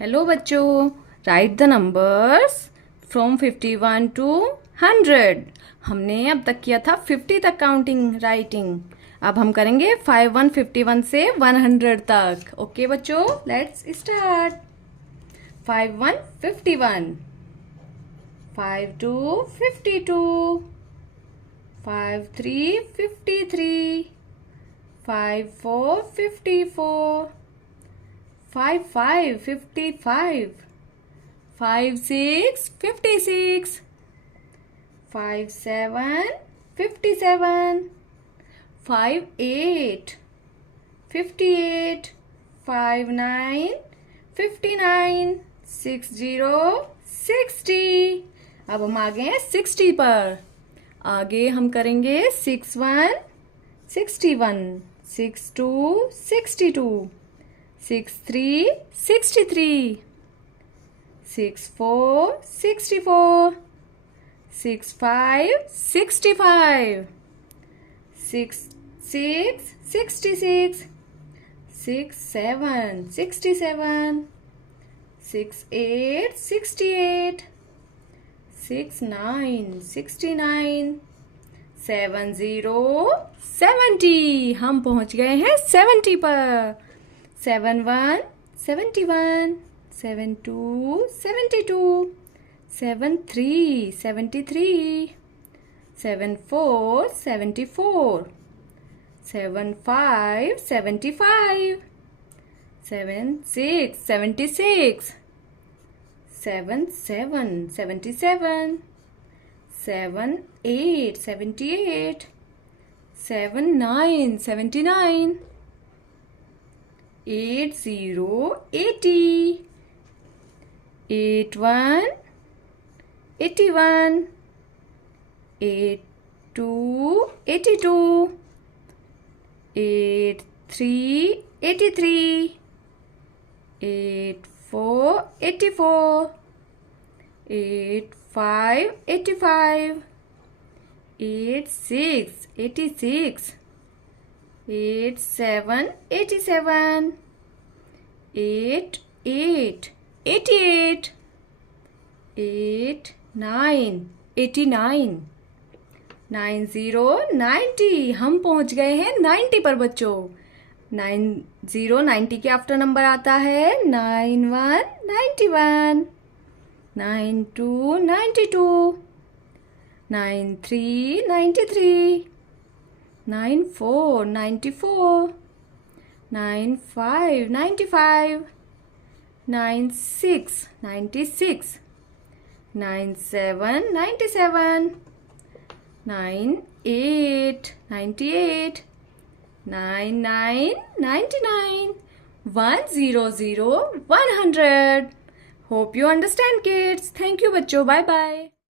Hello बच्चों, write the numbers from 51 to 100। हमने अब तक किया था 50 तक काउंटिंग राइटिंग। अब हम करेंगे 51 से 100 तक। ओके बच्चों, लेट्स स्टार्ट। 51 51, 52 52, 53 53, 54 54, 55 56 56, 57 57, 58 58, 59 59, 60 60। अब हम आ गए हैं 60 पर। आगे हम करेंगे 61 61, 62 62, 63 63, 64 64, 65 65, 66 66, 67 67, 68 68, 69 69, 70 70। हम पहुंच गए हैं 70 पर। 71 71, 72 72, 73 73, 74 74, 75 75, 76 76, 77 77, 78 78, 79 79, 80 80, 81 81, 82 82, 83 83, 84 84, 85 85, 86 86, 87 87, 88 88, 89 89, 90 90। हम पहुंच गए हैं 90 पर बच्चों। 90 90 के आफ्टर नंबर आता है 91 91, 92 92, 93 93, 94 94, 95 95, 96 96, 97 97, 98 98, 99 99, 100 100। Hope you understand kids. Thank you बच्चों. Bye bye.